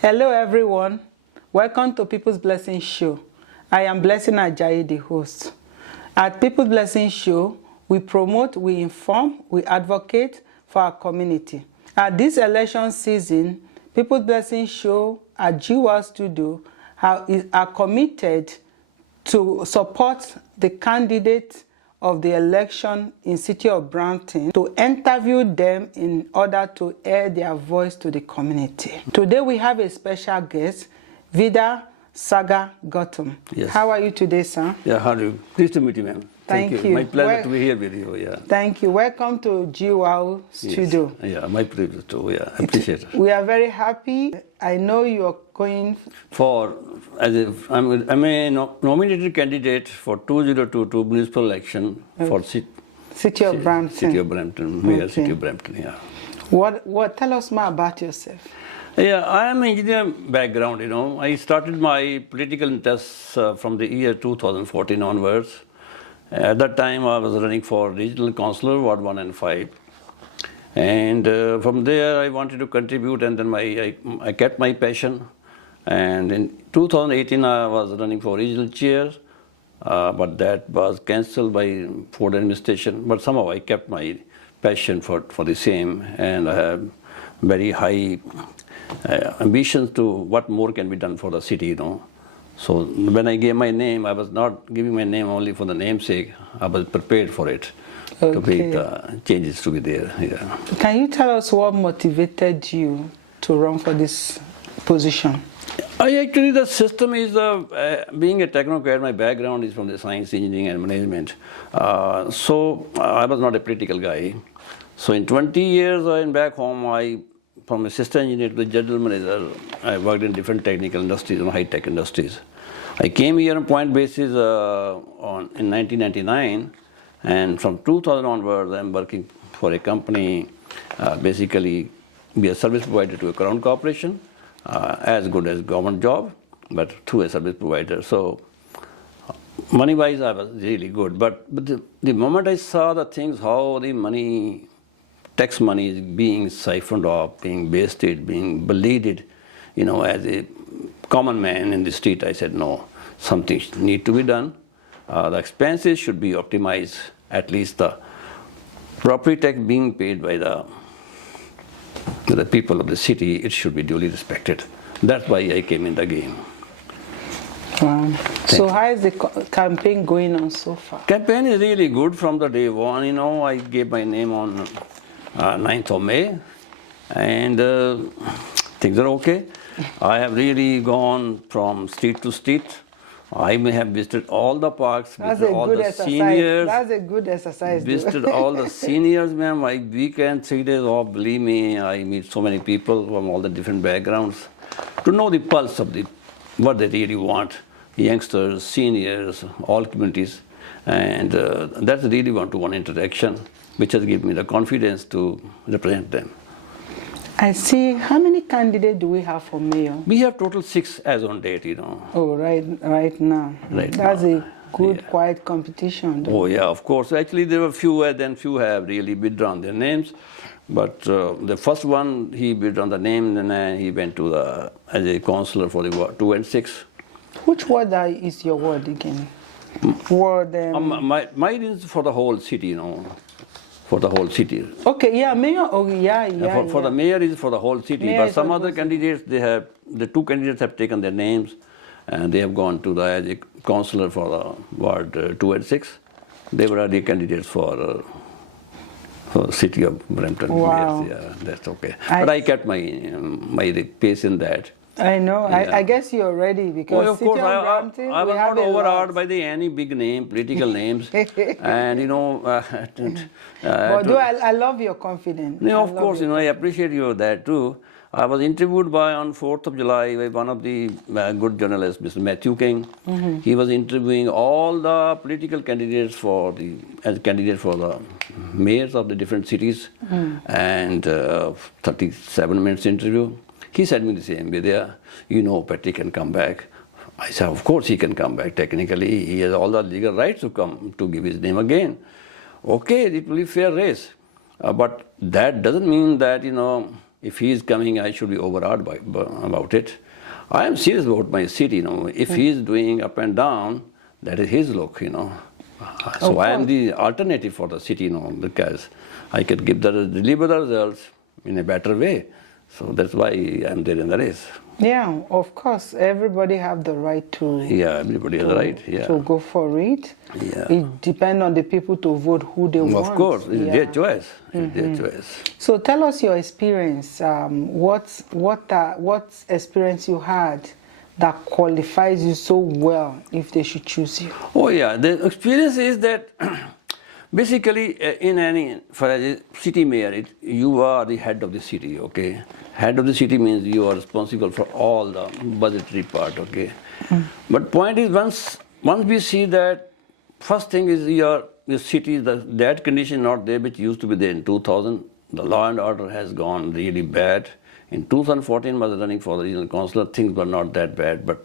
Hello everyone, welcome to People's Blessing Show. I am Blessing Ajayi, the host. At People's Blessing Show, we promote, we inform, we advocate for our community. At this election season, People's Blessing Show at GWA Studio are committed to support the candidate of the election in City of Brampton, to interview them in order to air their voice to the community. Today we have a special guest, Vidya Sagar Gautam. Yes. How are you today, sir? Yeah, how do you? Pleased to meet you, ma'am. Thank you. My pleasure to be here with you, yeah. Thank you. Welcome to GWA Studio. Yes. Yeah, my pleasure too, yeah. I appreciate it. We are very happy. I know you are going I'm a nominated candidate for 2022 municipal election for City of Brampton. City of Brampton, Mayor, City of Brampton, yeah. What? Tell us more about yourself. Yeah, I am an engineer background, I started my political interests from the year 2014 onwards. At that time, I was running for regional councillor, Ward 1 and 5. And from there, I wanted to contribute, and then I kept my passion. And in 2018, I was running for regional chair, but that was cancelled by Ford administration. But somehow I kept my passion for the same, and I have very high ambitions to what more can be done for the city, So when I gave my name, I was not giving my name only for the namesake. I was prepared for it, to be the changes to be there. Yeah. Can you tell us what motivated you to run for this position? The system is, being a technocrat, my background is from the science, engineering and management. So I was not a political guy. So in 20 years back home, from assistant engineer to the general manager, I worked in different technical industries and high-tech industries. I came here on point basis in 1999, and from 2000 onwards, I'm working for a company, basically be a service provider to a crown corporation, as good as government job, but through a service provider. So money-wise, I was really good. But the moment I saw the things, how the money, tax money is being siphoned off, being wasted, being bleeded, as a common man in the street, I said, no, something need to be done. The expenses should be optimized, at least the property tax being paid by the people of the city, it should be duly respected. That's why I came in the game. Wow. So how is the campaign going on so far? Campaign is really good from the day one. I gave my name on 9th of May, and things are okay. I have really gone from street to street. I may have visited all the parks, visited all the seniors. That's a good exercise. Visited all the seniors, ma'am. My weekend, 3 days off, believe me, I meet so many people from all the different backgrounds to know the pulse of what they really want. Youngsters, seniors, all communities. And that's really one-to-one interaction, which has given me the confidence to represent them. I see. How many candidates do we have for mayor? We have total 6 as on date, Oh, right now. That's a good, quiet competition, though. Oh, yeah, of course. Actually, there were few, and then few have really withdrawn their names. But the first one, he withdrawn the name, and then he went to as a councillor for the Ward 2 and 6. Which ward is your ward again? Mine is for the whole city, For the whole city. Okay, yeah, mayor. Oh, yeah. For the mayor is for the whole city, mayor, but some other candidates, the 2 candidates have taken their names, and they have gone to as a councillor for the Ward 2 and 6. They were the candidates for city of Brampton. Wow. Yes, yeah, that's okay. But I kept my pace in that. I know. Yeah. I guess you're ready because Oh, of City course, of Brampton, I we was have not a overawed lot. by any big name, political names, and But though I love your confidence. no, I of love course, your I confidence. appreciate you of that too. I was interviewed on 4th of July by one of the good journalists, Mr. Matthew King. He was interviewing all the political candidates as candidate for the mayors of the different cities, and 37 minutes interview. He said me the same, Vidya, Patty can come back. I said, of course he can come back. Technically, he has all the legal rights to come to give his name again. Okay, it will be fair race. But that doesn't mean that, if he is coming, I should be overawed about it. I am serious about my city, If he is doing up and down, that is his look, So I am the alternative for the city, because I could deliver the results in a better way. So that's why I am there in the race. Yeah, of course. Everybody have the right to. Yeah, everybody has the right. Yeah. To go for it. Yeah. It depends on the people to vote who they want. Of course, it's their choice. It's their choice. So tell us your experience. What experience you had that qualifies you so well if they should choose you? Oh yeah, the experience is that basically for a city mayor, you are the head of the city, okay? Head of the city means you are responsible for all the budgetary part, okay? But point is, once we see that, first thing is your city, that condition not there which used to be there in 2000. The law and order has gone really bad. In 2014, I was running for the regional councillor. Things were not that bad, but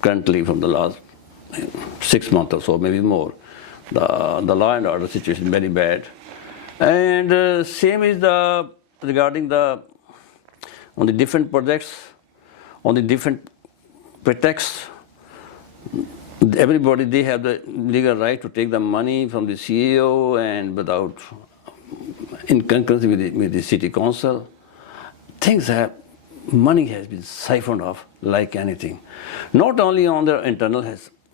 currently from the last 6 months or so, maybe more, the law and order situation is very bad. And same is regarding on the different projects, on the different pretexts. Everybody, they have the legal right to take the money from the CEO and without, in concurrence with the city council. Money has been siphoned off like anything. Not only on their internal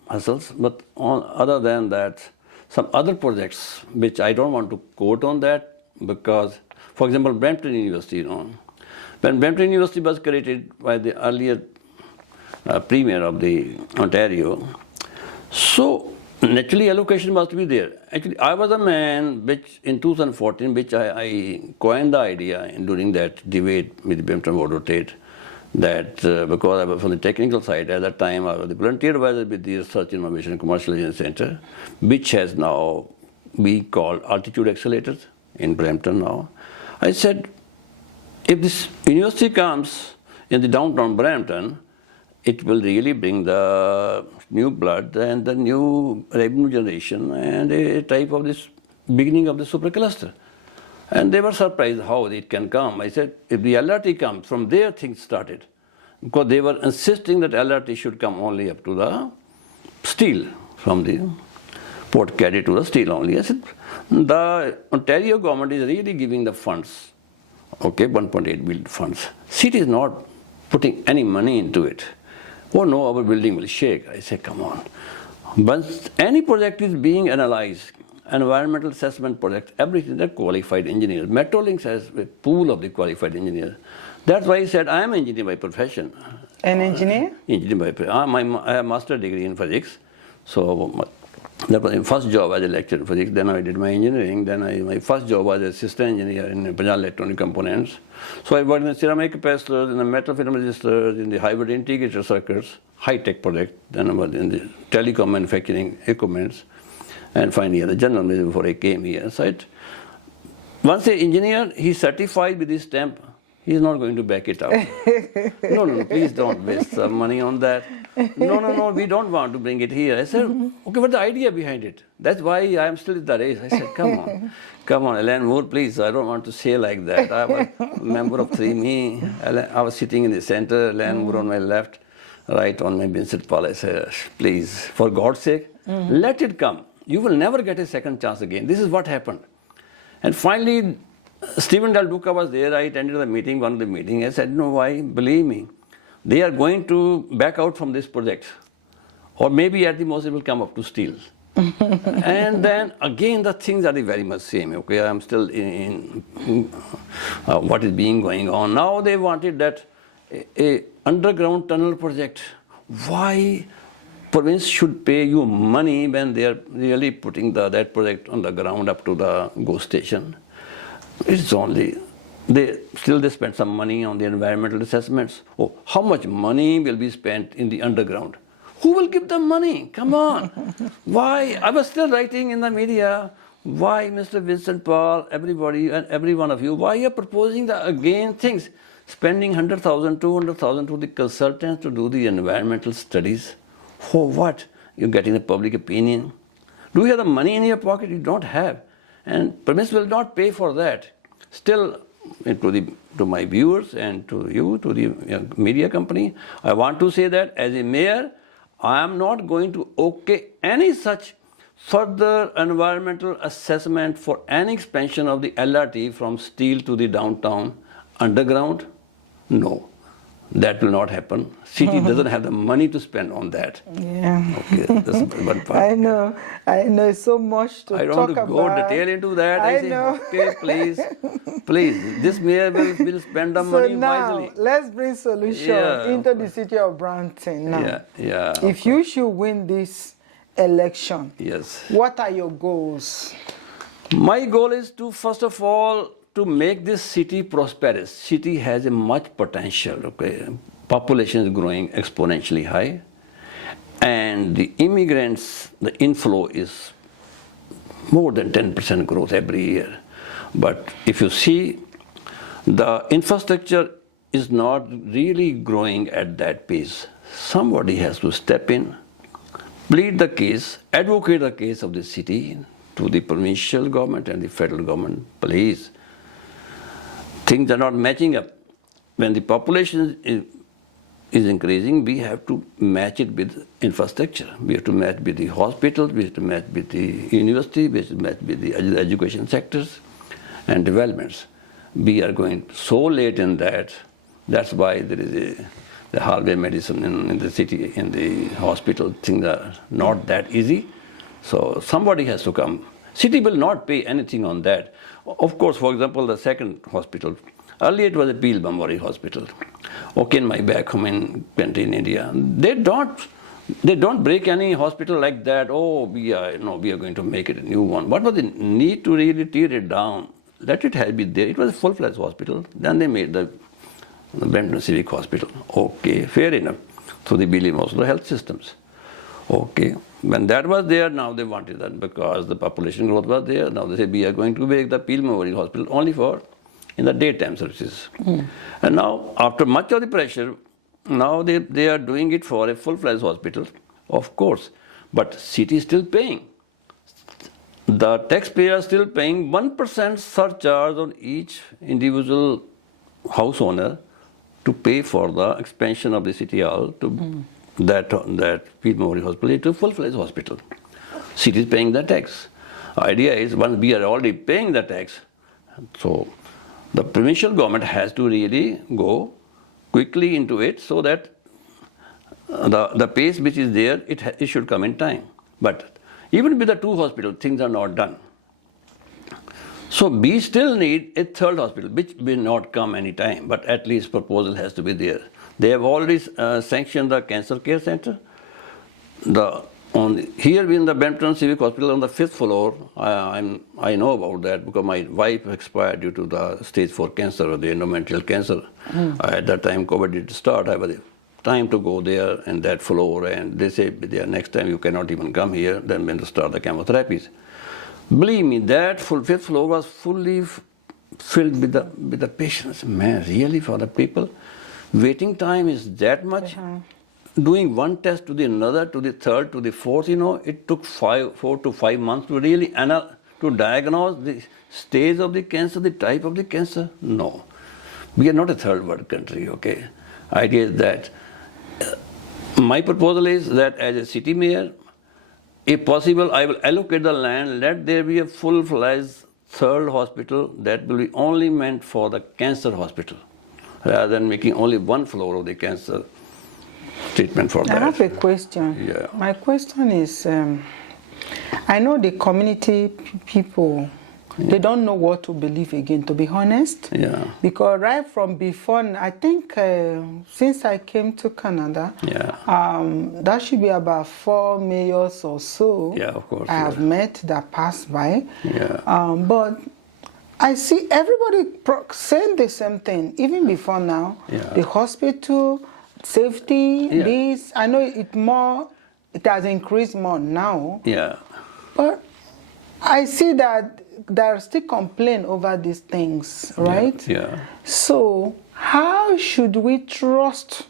hustles, but other than that, some other projects, which I don't want to quote on that, because, for example, Brampton University, when Brampton University was created by the earlier Premier of the Ontario, so naturally allocation must be there. Actually, I was a man which in 2014, which I coined the idea during that debate with the Brampton Board of Trade, that because I was from the technical side, at that time I was the volunteer advisor with the Research Innovation and Commercialization Center, which has now been called Altitude Accelerators in Brampton now. I said, if this university comes in the downtown Brampton, it will really bring the new blood and the new revenue generation and a type of this beginning of the supercluster. And they were surprised how it can come. I said, if the LRT comes, from there things started. Because they were insisting that LRT should come only up to the steel, from the Port Carry to the steel only. I said, the Ontario government is really giving the funds, okay, 1.8 billion funds. City is not putting any money into it. Oh no, our building will shake. I say, come on. But any project is being analyzed, environmental assessment project, everything, they're qualified engineers. Metrolinx has a pool of the qualified engineers. That's why I said, I am an engineer by profession. An engineer? Engineer by profession. I have a master's degree in physics. So that was my first job as a lecturer in physics. Then I did my engineering. Then my first job was as assistant engineer in Punjab Electronic Components. So I worked in the ceramic capacitors, in the metal film resistors, in the hybrid integrator circuits, high-tech project. Then I was in the telecom manufacturing equipments. And finally, the general manager before I came here. So once an engineer, he's certified with his stamp, he's not going to back it up. No, please don't waste some money on that. No, we don't want to bring it here. I said, okay, what's the idea behind it? That's why I am still in the race. I said, come on, Ellen Moore, please. I don't want to say like that. I was a member of 3Me. I was sitting in the center, Ellen Moore on my left, right on my Vincent Paul. I said, please, for God's sake, let it come. You will never get a second chance again. This is what happened. And finally, Stephen Del Duca was there. I attended the meeting, one of the meetings. I said, no, why? Believe me, they are going to back out from this project. Or maybe at the most it will come up to steel. And then again, the things are very much same. Okay, I'm still in what is being going on. Now they wanted that a underground tunnel project. Why province should pay you money when they are really putting that project on the ground up to the ghost station? It's only, they spend some money on the environmental assessments. Oh, how much money will be spent in the underground? Who will give them money? Come on. Why? I was still writing in the media, why Mr. Vincent Paul, everybody and every one of you, why you are proposing again things, spending 100,000, 200,000 to the consultants to do the environmental studies? For what? You're getting the public opinion. Do you have the money in your pocket? You don't have. And province will not pay for that. Still, to my viewers and to you, to the media company, I want to say that as a mayor, I am not going to okay any such further environmental assessment for any expansion of the LRT from Steel to the downtown underground. No, that will not happen. City doesn't have the money to spend on that. Yeah. Okay, that's one part. I know so much to talk about. I don't want to go detail into that. I say, know. okay, please, this mayor will spend the money wisely. So now, let's bring solution into the city of Brampton now. Yeah. If you should win this election, yes, what are your goals? My goal is to, first of all, to make this city prosperous. City has a much potential, okay? Population is growing exponentially high, and the immigrants, the inflow is more than 10% growth every year. But if you see, the infrastructure is not really growing at that pace. Somebody has to step in, plead the case, advocate the case of the city to the provincial government and the federal government. Please, things are not matching up. When the population is increasing, we have to match it with infrastructure. We have to match with the hospitals, we have to match with the university, we have to match with the education sectors and developments. We are going so late in that. That's why there is the hallway medicine in the city, in the hospital. Things are not that easy. So somebody has to come. City will not pay anything on that. Of course, for example, the second hospital, earlier it was a Peel Memorial Hospital. Okay, in my back home in country in India, they don't break any hospital like that. Oh, we are going to make it a new one. What was the need to really tear it down? Let it be there. It was a full-fledged hospital. Then they made the Brampton Civic Hospital. Okay, fair enough. So they believe also the health systems. Okay, when that was there, now they wanted that because the population growth was there. Now they say we are going to make the Peel Memorial Hospital only for in the daytime services. And now, after much of the pressure, now they are doing it for a full-fledged hospital, of course. But city is still paying. The taxpayer is still paying 1% surcharge on each individual house owner to pay for the expansion of the city hall to that Peel Memorial Hospital to full-fledged hospital. City is paying the tax. Idea is once we are already paying the tax, so the provincial government has to really go quickly into it so that the pace which is there, it should come in time. But even with the two hospitals, things are not done. So we still need a third hospital, which will not come any time, but at least proposal has to be there. They have already sanctioned the cancer care center. Here in the Brampton Civic Hospital on the 5th floor, I know about that because my wife expired due to the stage 4 cancer or the endometrial cancer. At that time, COVID did start. I was time to go there and that floor, and they say, next time you cannot even come here, then when to start the chemotherapies. Believe me, that 5th floor was fully filled with the patients. Man, really, for the people, waiting time is that much. Doing one test to the another, to the third, to the fourth, it took 4 to 5 months to really to diagnose the stage of the cancer, the type of the cancer. No, we are not a third world country, okay? Idea is that my proposal is that as a city mayor, if possible, I will allocate the land, let there be a full-fledged third hospital that will be only meant for the cancer hospital, rather than making only one floor of the cancer treatment for that. I have a question. Yeah. My question is, I know the community people They don't know what to believe again, to be honest. Yeah. Because right from before, I think since I came to Canada, that should be about 4 mayors or so Yeah, of course. I have met that passed by. Yeah. But I see everybody saying the same thing, even before now. Yeah. The hospital, safety, Yeah. this. I know it has increased more now. Yeah. But I see that there are still complaints over these things, right? Yeah. So how should we trust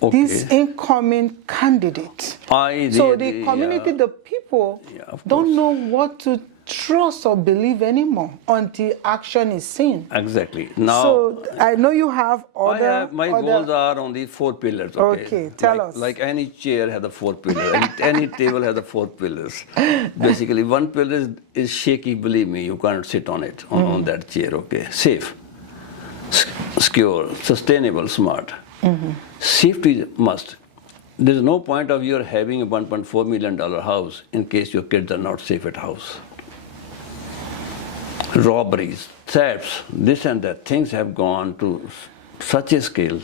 this incoming candidate? So the community, the people don't know what to trust or believe anymore until action is seen. Exactly. Now, so I know you have other. My goals are on the 4 pillars. Okay, tell us. Like any chair has the 4 pillars, any table has the 4 pillars. Basically, one pillar is shaky. Believe me, you can't sit on it on that chair. Okay, safe, secure, sustainable, smart. Safety is must. There is no point of you having a $1.4 million house in case your kids are not safe at house. Robberies, thefts, this and that, things have gone to such a scale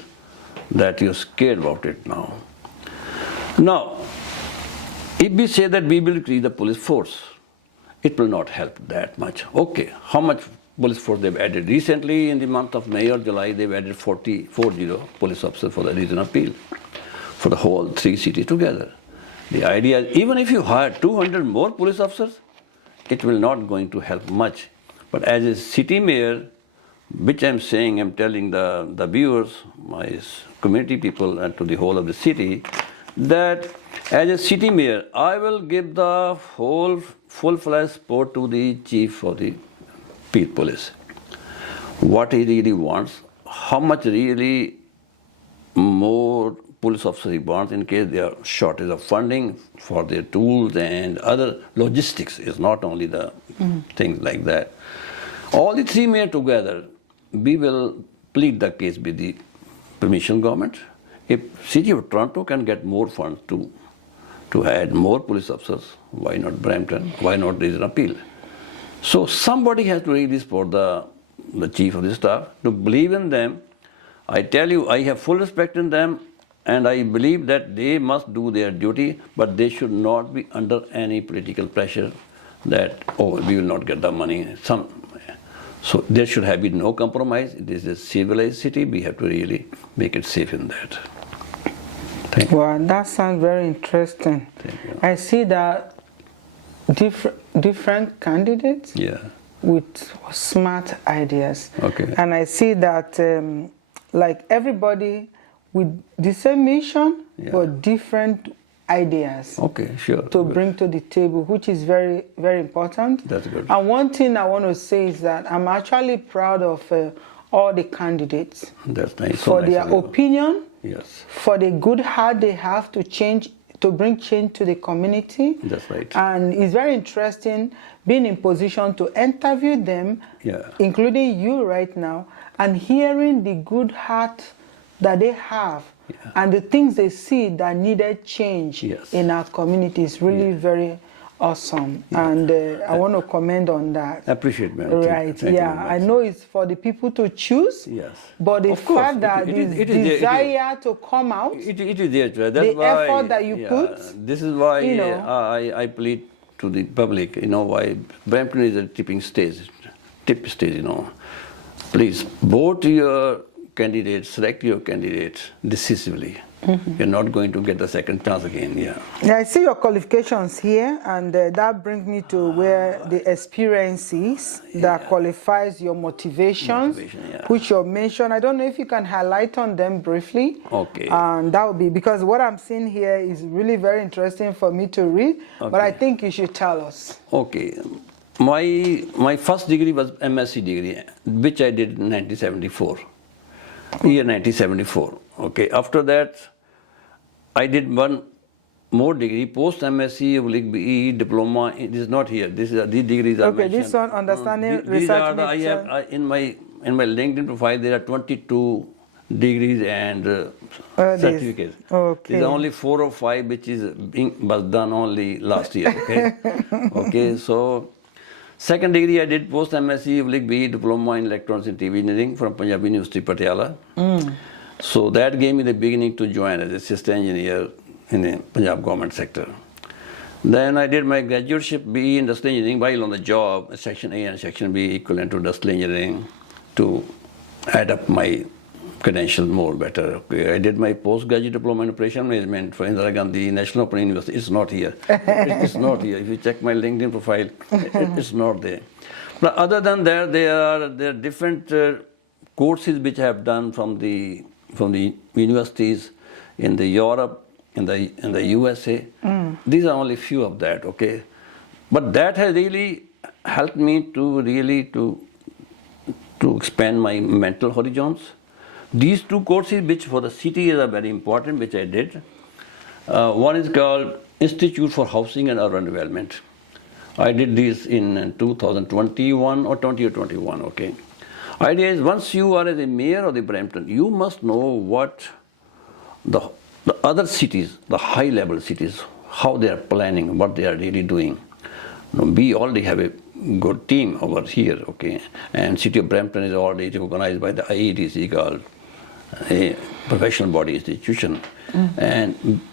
that you're scared about it now. Now, if we say that we will increase the police force, it will not help that much. Okay, how much police force they've added? Recently, in the month of May or July, they've added 40 police officers for the regional appeal, for the whole 3 cities together. The idea is, even if you hire 200 more police officers, it will not going to help much. But as a city mayor, which I'm saying, I'm telling the viewers, my community people, and to the whole of the city, that as a city mayor, I will give the whole full-fledged support to the chief of the Pete Police. What he really wants, how much really more police officers he wants in case they are shortage of funding for their tools and other logistics. Is not only the things like that. All the 3 mayors together, we will plead the case with the provincial government. If City of Toronto can get more funds to add more police officers, why not Brampton? Why not regional appeal? So somebody has to really support the chief of the staff, to believe in them. I tell you, I have full respect in them, and I believe that they must do their duty, but they should not be under any political pressure that, oh, we will not get the money. So there should have been no compromise. It is a civilized city. We have to really make it safe in that. Thank you. Wow, that sounds very interesting. Thank you. I see that different candidates with smart ideas. Okay. And I see that like everybody with the same mission, but different ideas. Okay, sure. To bring to the table, which is very, very important. That's good. And one thing I want to say is that I'm actually proud of all the candidates. That's nice. For their opinion, yes, for the good heart they have to bring change to the community. That's right. And it's very interesting being in position to interview them, including you right now, and hearing the good heart that they have. And the things they see that needed change in our community is really very awesome. And I want to comment on that. Appreciate, man. Right, Thank you I know it's for the people to choose, but the fact that this desire to come out, it is there. That's the effort that you put. This is why I plead to the public, why Brampton is a tip stage, Please vote your candidate, select your candidate decisively. You're not going to get the second chance again. I see your qualifications here, and that brings me to where the experience is that qualifies your motivations, which you mentioned. I don't know if you can highlight on them briefly. Okay. And that would be, because what I'm seeing here is really very interesting for me to read, but I think you should tell us. Okay. My first degree was MSc degree, which I did in 1974. Year 1974. Okay. After that, I did one more degree, post MSc, BE, diploma. It is not here. These degrees are mentioned. This one, understanding research. I have in my LinkedIn profile. There are 22 degrees and certificates. Okay. There are only 4 or 5 which was done only last year. Okay. Okay. So Second degree I did post MSc BE Diploma in Electronics and TV Engineering from Punjab University, Patiala. So that gave me the beginning to join as a system engineer in the Punjab government sector. Then I did my graduateship BE Industrial Engineering while on the job, Section A and Section B equivalent to Industrial Engineering, to add up my credentials more better. Okay. I did my postgraduate diploma in Operational Management for Indira Gandhi National Open University. It's not here. It's not here. If you check my LinkedIn profile, it's not there. But other than that, there are different courses which I have done from the universities in the Europe, in the USA. These are only few of that, okay? But that has really helped me to expand my mental horizons. These two courses, which for the city are very important, which I did. One is called Institute for Housing and Urban Development. I did this in 2021 or 2021, okay? Idea is once you are as a mayor of the Brampton, you must know what the other cities, the high level cities, how they are planning, what they are really doing. We already have a good team over here, okay? And City of Brampton is already recognized by the IEDC called a professional body institution.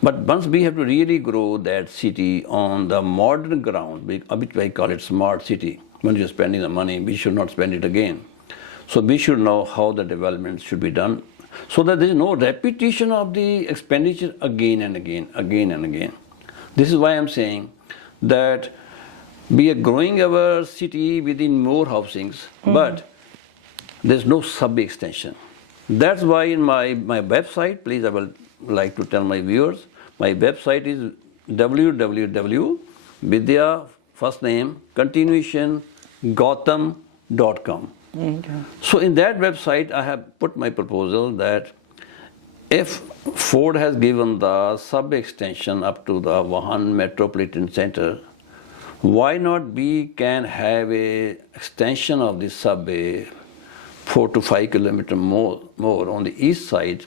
But once we have to really grow that city on the modern ground, which I call it smart city. When you're spending the money, we should not spend it again. So we should know how the development should be done, so that there is no repetition of the expenditure again and again, again and again. This is why I'm saying that we are growing our city within more housings, but there's no sub-extension. That's why in my website, please, I will like to tell my viewers, my website is www.vidya, first name, continuation, Gautam.com. Okay. So in that website, I have put my proposal that if Ford has given the sub-extension up to the Vahan Metropolitan Center, why not we can have a extension of the subway 4 to 5 kilometers more on the east side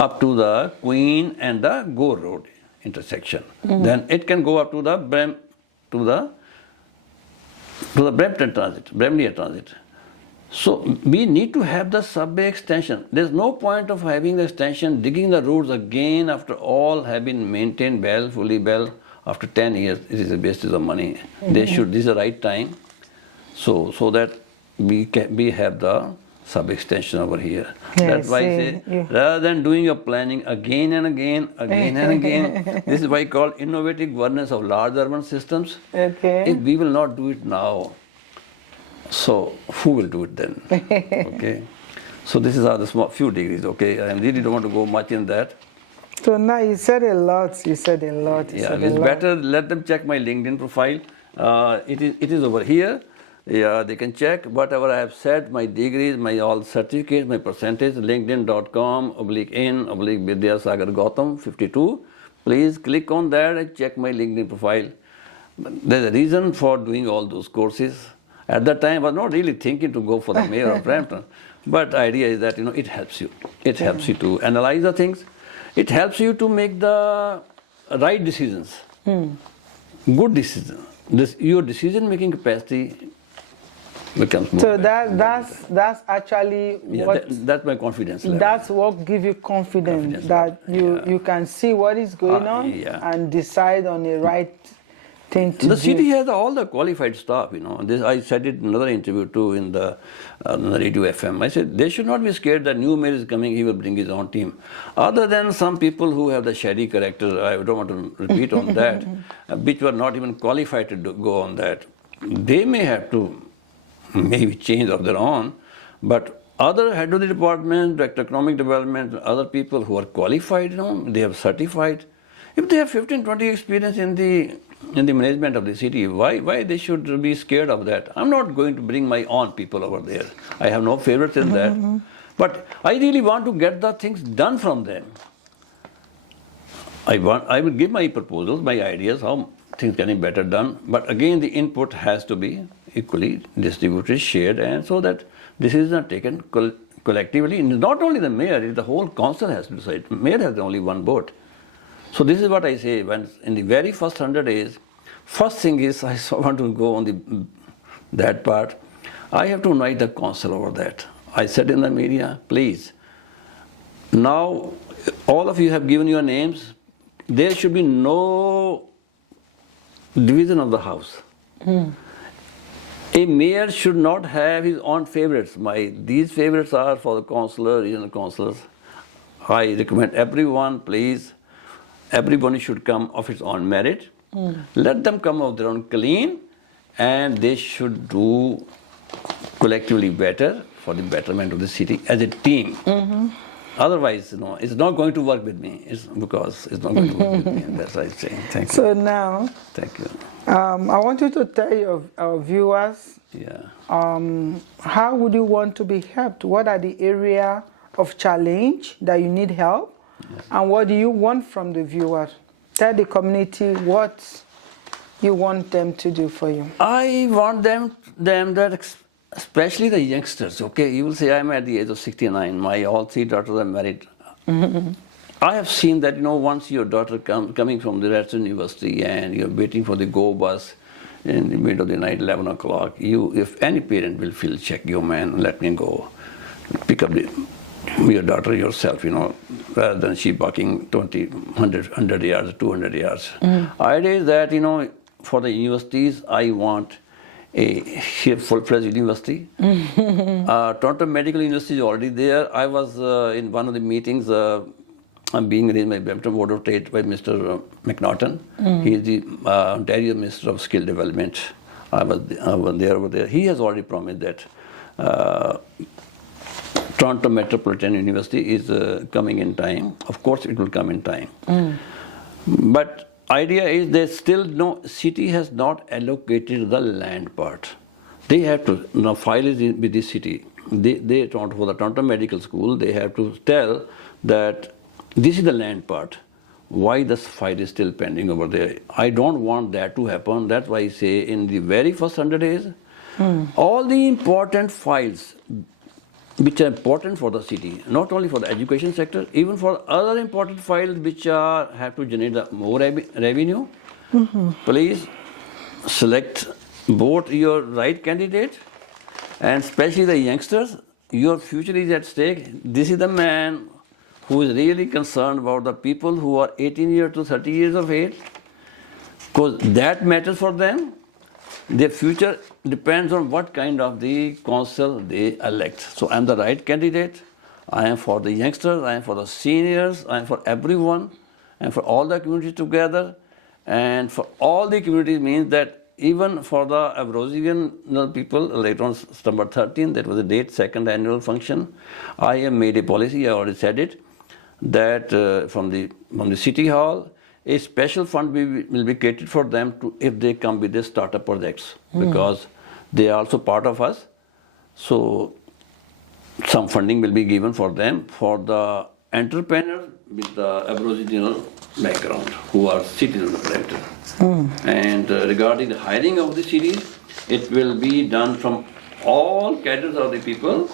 up to the Queen and the Gore Road intersection. Then it can go up to the Brampton Transit, Bramley Transit. So we need to have the subway extension. There's no point of having the extension, digging the roads again after all have been maintained well, fully well. After 10 years, it is a waste of money. This is the right time, so that we have the sub-extension over here. That's why I say, rather than doing your planning again and again, this is why I call innovative governance of large urban systems. Okay. If we will not do it now, so who will do it then? Okay. So this is how the few degrees, okay? I really don't want to go much in that. So now you said a lot. It's better let them check my LinkedIn profile. It is over here. Yeah, they can check whatever I have said, my degrees, my all certificates, my percentage, linkedin.com/in/Vidya Sagar Gautam 52. Please click on that and check my LinkedIn profile. There's a reason for doing all those courses. At that time, I was not really thinking to go for the mayor of Brampton, but the idea is that it helps you. It helps you to analyze the things. It helps you to make the right decisions, good decisions. Your decision-making capacity becomes more. So that's actually what. That's my confidence level. That's what gives you confidence that you can see what is going on and decide on the right thing to do. The city has all the qualified staff, This I said it in another interview too in the Radio FM. I said they should not be scared that new mayor is coming, he will bring his own team. Other than some people who have the shady character, I don't want to repeat on that, which were not even qualified to go on that. They may have to maybe change of their own, but other head of the department, director of economic development, other people who are qualified, they have certified. If they have 15, 20 experience in the management of the city, why they should be scared of that? I'm not going to bring my own people over there. I have no favorites in that. But I really want to get the things done from them. I will give my proposals, my ideas, how things can be better done. But again, the input has to be equally distributed, shared, and so that decisions are taken collectively. And not only the mayor, the whole council has to decide. The mayor has only one vote. So this is what I say, when in the very first 100 days, first thing is I want to go on that part. I have to invite the council over that. I said in the media, please, now all of you have given your names. There should be no division of the house. A mayor should not have his own favorites. These favorites are for the councillor, regional councillors. I recommend everyone, please, everybody should come of its own merit. Let them come of their own clean, and they should do collectively better for the betterment of the city as a team. Otherwise, it's not going to work with me. It's because it's not going to work with me. And that's what I'm saying. Thank you. So now, Thank you. I want you to tell our viewers, how would you want to be helped? What are the area of challenge that you need help? And what do you want from the viewers? Tell the community what you want them to do for you. I want them that, especially the youngsters, okay? You will say, I'm at the age of 69. My all three daughters are married. I have seen that, once your daughter coming from the Redstone University and you're waiting for the go bus in the middle of the night, 11 o'clock, if any parent will feel, check your man, let me go, pick up your daughter yourself, rather than she walking 100 yards, 200 yards. Idea is that, for the universities, I want a full-fledged university. Toronto Medical University is already there. I was in one of the meetings, I'm being arranged by Brampton Board of Trade by Mr. McNaughton. He is the Ontario Minister of Skill Development. I was there over there. He has already promised that Toronto Metropolitan University is coming in time. Of course, it will come in time. But idea is that still no city has not allocated the land part. They have to now file is with the city. They for the Toronto Medical School, they have to tell that this is the land part. Why this file is still pending over there? I don't want that to happen. That's why I say in the very first 100 days, all the important files which are important for the city, not only for the education sector, even for other important files which have to generate more revenue. Please select both your right candidate, and especially the youngsters. Your future is at stake. This is the man who is really concerned about the people who are 18 years to 30 years of age, because that matters for them. Their future depends on what kind of the council they elect. So I am the right candidate. I am for the youngsters, I am for the seniors, I am for everyone, and for all the communities together. And for all the communities means that even for the Aboriginal people, later on September 13th, that was the date, second annual function, I have made a policy, I already said it, that from the City Hall, a special fund will be created for them if they come with their startup projects, because they are also part of us. So some funding will be given for them, for the entrepreneurs with the Aboriginal background who are citizens of Brampton. And regarding the hiring of the cities, it will be done from all cadres of the people,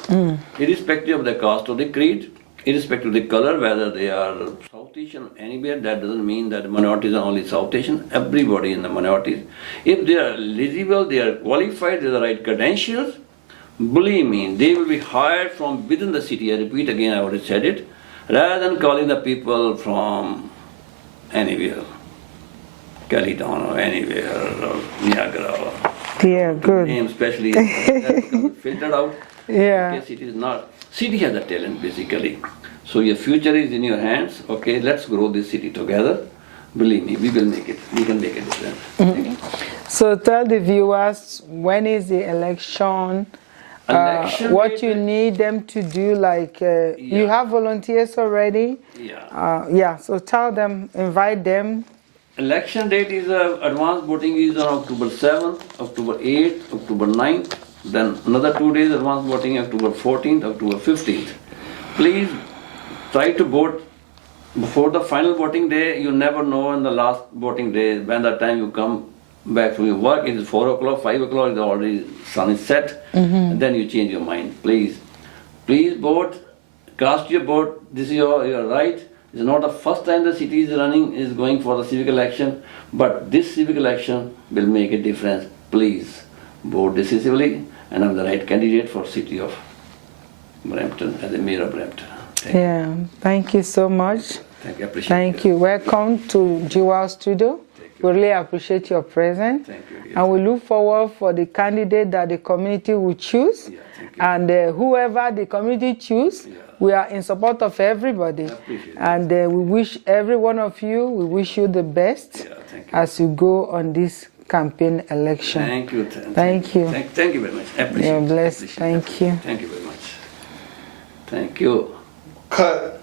irrespective of the caste or the creed, irrespective of the color, whether they are South Asian, anywhere. That doesn't mean that minorities are only South Asian. Everybody in the minorities, if they are eligible, they are qualified, they have the right credentials, believe me, they will be hired from within the city. I repeat again, I already said it, rather than calling the people from anywhere, Caledon or anywhere, or Niagara. Or good. Name especially filtered out. Okay, city is not. City has the talent basically. So your future is in your hands. Okay, let's grow this city together. Believe me, we will make it. We can make a difference. So tell the viewers, when is the election? What you need them to do, like you have volunteers already. So tell them, invite them. Election date is advanced voting is on October 7th, October 8th, October 9th. Then another 2 days advanced voting, October 14th, October 15th. Please try to vote before the final voting day. You never know in the last voting day, when the time you come back from your work, it is 4 o'clock, 5 o'clock, the already sun is set, and then you change your mind. Please vote, cast your vote. This is your right. It's not the first time the city is going for the civic election, but this civic election will make a difference. Please vote decisively, and I'm the right candidate for city of Brampton as the mayor of Brampton. Thank you so much. Thank you. Appreciate Thank you. Welcome to Jewel Studio. We really appreciate your presence. Thank you. And we look forward for the candidate that the community will choose. Yeah, thank you. And whoever the community choose, we are in support of everybody. Appreciate it. And we wish every one of you, we wish you the best Thank you. as you go on this campaign election. Thank you. Thank you. Thank you very much. Appreciate You're it. blessed. Appreciate it. Thank you. Thank you very much. Thank you. Cut.